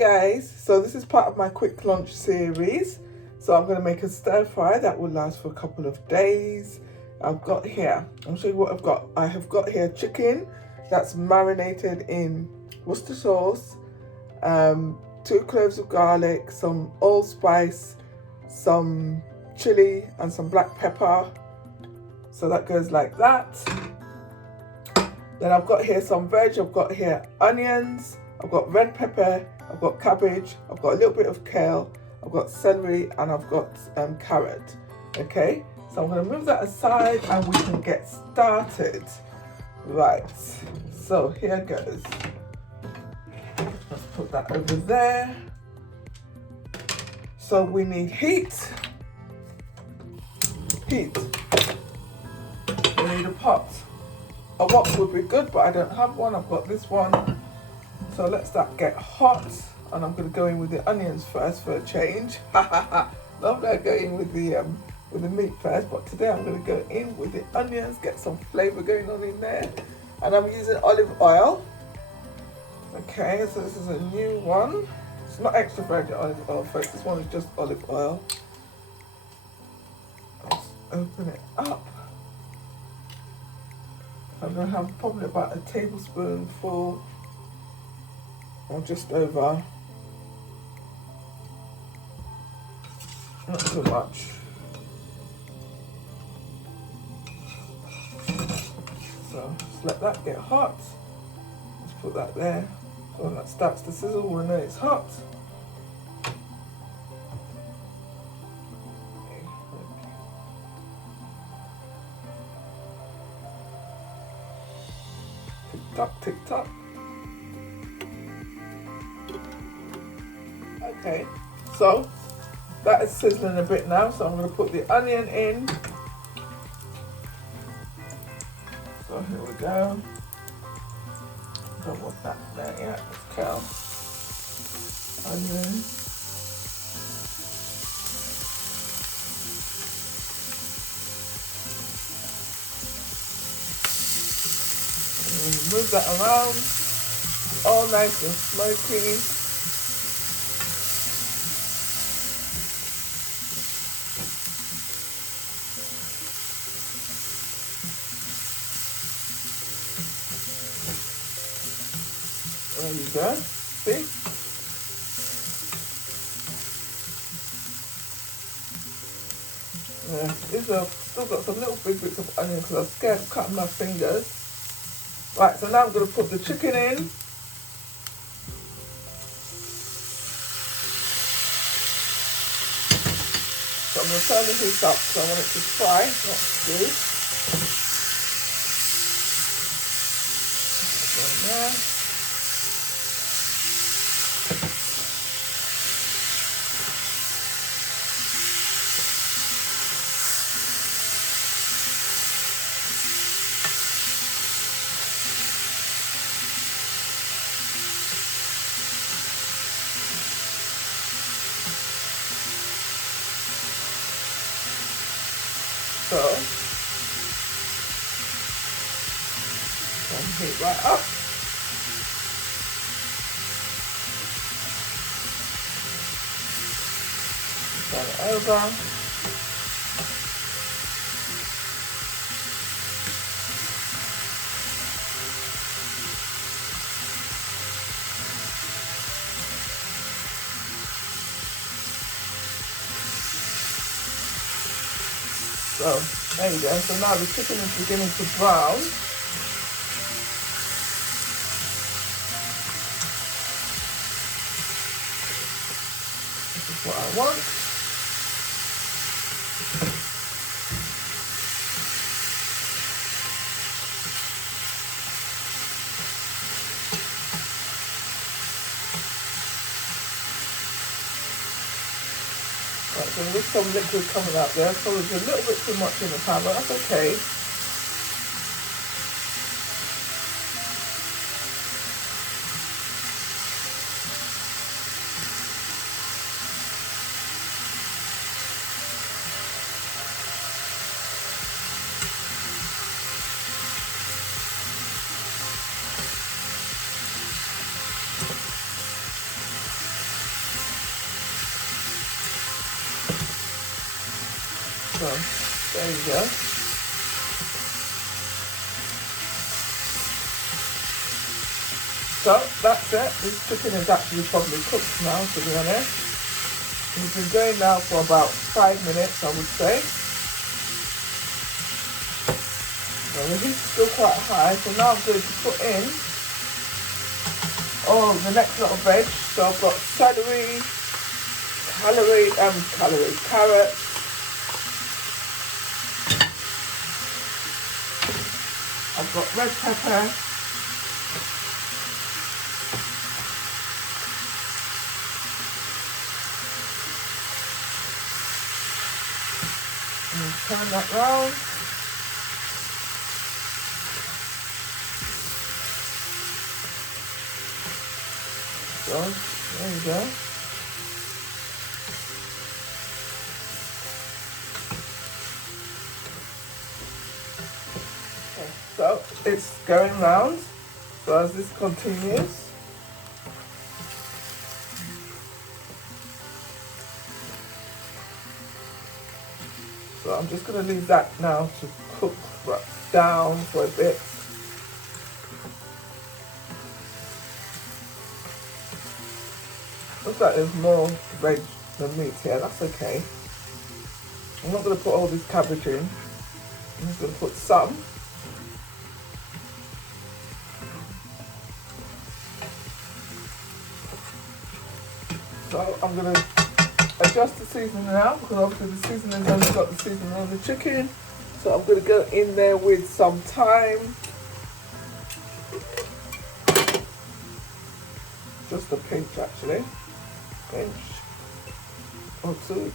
guys, so this is part of my quick lunch series. So I'm going to make a stir fry that will last for a couple of days. I've got here, I'll show you what I've got. I have got here chicken that's marinated in Worcestershire sauce, 2 cloves of garlic, some allspice, some chilli and some black pepper. So that goes like that. Then I've got here some veg. I've got here onions, I've got red pepper, I've got cabbage, I've got a little bit of kale, I've got celery, and I've got carrot. Okay, so I'm going to move that aside and we can get started. Right, so here goes. Let's put that over there. So we need heat. We need a pot. A wok would be good, but I don't have one. I've got this one. So let's that get hot, and I'm going to go in with the onions first for a change. Love that going with the meat first, but today I'm going to go in with the onions, get some flavor going on in there, and I'm using olive oil. Okay, so this is a new one. It's not extra virgin olive oil, folks. This one is just olive oil. Let's open it up. I'm going to have probably about a tablespoonful or just over. Not too much. So just let that get hot. Let's put that there. So when that starts to sizzle, we'll know it's hot. Tick tock, tick tock. Okay, so that is sizzling a bit now, so I'm going to put the onion in. So here we go. Don't want that there yet. Let's count. Onion. And move that around. All nice and smoky. There you go, see? Yeah, still got some little big bits of onion because I was scared of cutting my fingers. Right, so now I'm going to put the chicken in. So I'm going to turn the heat up because I want it to fry, not stew. There. So, heat right up. Turn it over. So, there you go. So now the chicken is beginning to brown. This is what I want. Right, so there's some liquid coming out there, so there's a little bit too much in the pan, but that's okay. So there you go. So that's it. This chicken is actually probably cooked now, to be honest. It's been going now for about 5 minutes, I would say. So the heat's still quite high, so now I'm going to put in the next lot of veg. So I've got celery, carrot, I've got red pepper, and turn that round. So there you go. So it's going round. So as this continues, so I'm just going to leave that now to cook down for a bit. Looks like there's more veg than meat here. That's okay. I'm not going to put all this cabbage in. I'm just going to put some. So I'm going to adjust the seasoning now, because obviously the seasoning's only got the seasoning on the chicken. So I'm going to go in there with some thyme. Just a pinch actually. Pinch or two.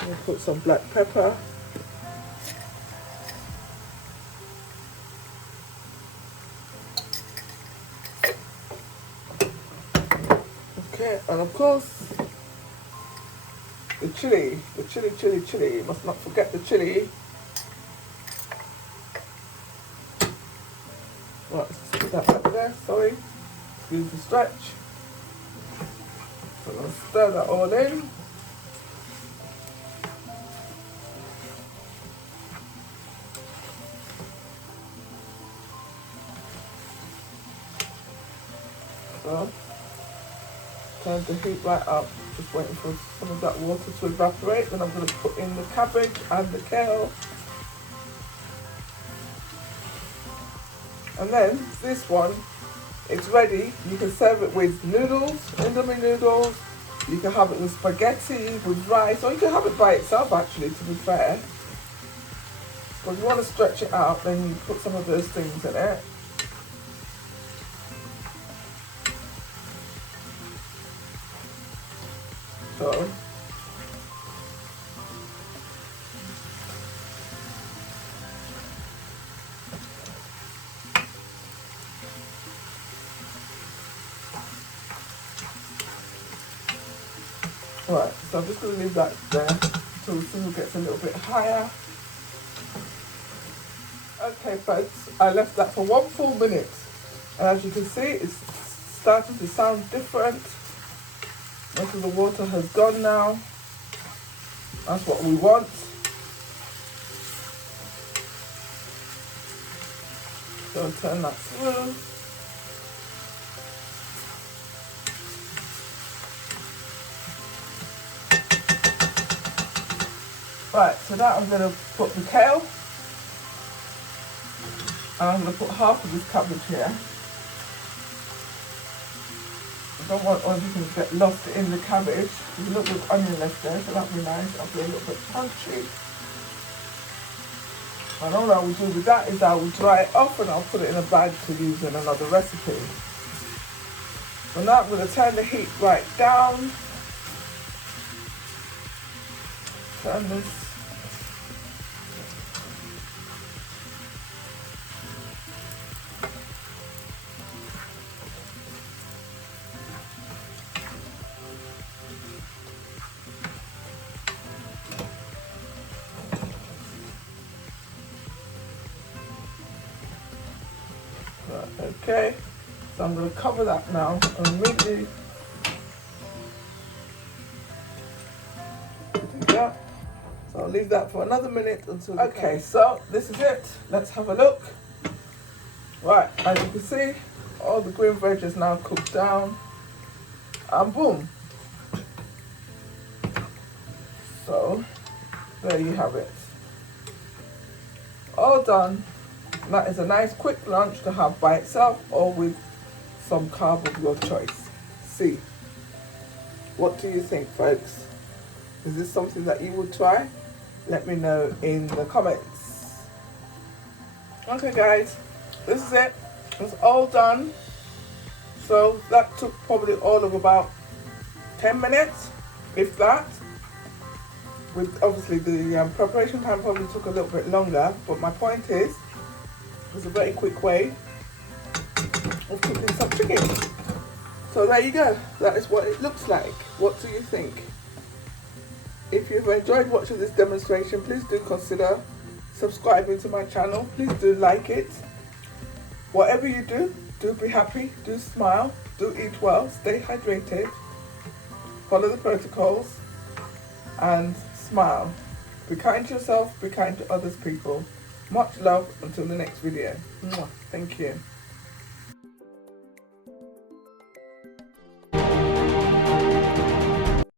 I'll put some black pepper. Okay, and of course the chili. You must not forget the chili. Right, let's put that back there, sorry. Excuse the stretch. So I'm going to stir that all in. So, turn the heat right up, just waiting for some of that water to evaporate. Then I'm going to put in the cabbage and the kale. And then this one, it's ready. You can serve it with noodles, Indomie noodles. You can have it with spaghetti, with rice, or you can have it by itself actually, to be fair. But if you want to stretch it out, then you put some of those things in it. So, right, so I'm just going to leave that there until the sizzle gets a little bit higher. Okay folks, I left that for 1 full minute. And as you can see, it's starting to sound different. Most of the water has gone now. That's what we want. So turn that through. Right, so now I'm going to put the kale. And I'm going to put half of this cabbage here. I don't want everything to get lost in the cabbage. There's a little bit of onion left there, so that'll be nice. That'll be a little bit crunchy. And all I will do with that is I will dry it off and I'll put it in a bag to use in another recipe. So now I'm going to turn the heat right down. Turn this. Okay, so I'm going to cover that now and really Yeah. So I'll leave that for another minute until. Okay, so this is it. Let's have a look. Right, as you can see, all the green veg is now cooked down, and boom. So there you have it. All done. That is a nice quick lunch to have by itself or with some carb of your choice. See, what do you think, folks? Is this something that you would try? Let me know in the comments. Okay guys, this is it. It's all done. So that took probably all of about 10 minutes, if that. With obviously the preparation time probably took a little bit longer, but my point is, it's a very quick way of cooking some chicken. So there you go. That is what it looks like. What do you think? If you've enjoyed watching this demonstration, please do consider subscribing to my channel. Please do like it. Whatever you do, do be happy, do smile, do eat well, stay hydrated, follow the protocols, and smile. Be kind to yourself, be kind to others people. Much love until the next video. Thank you.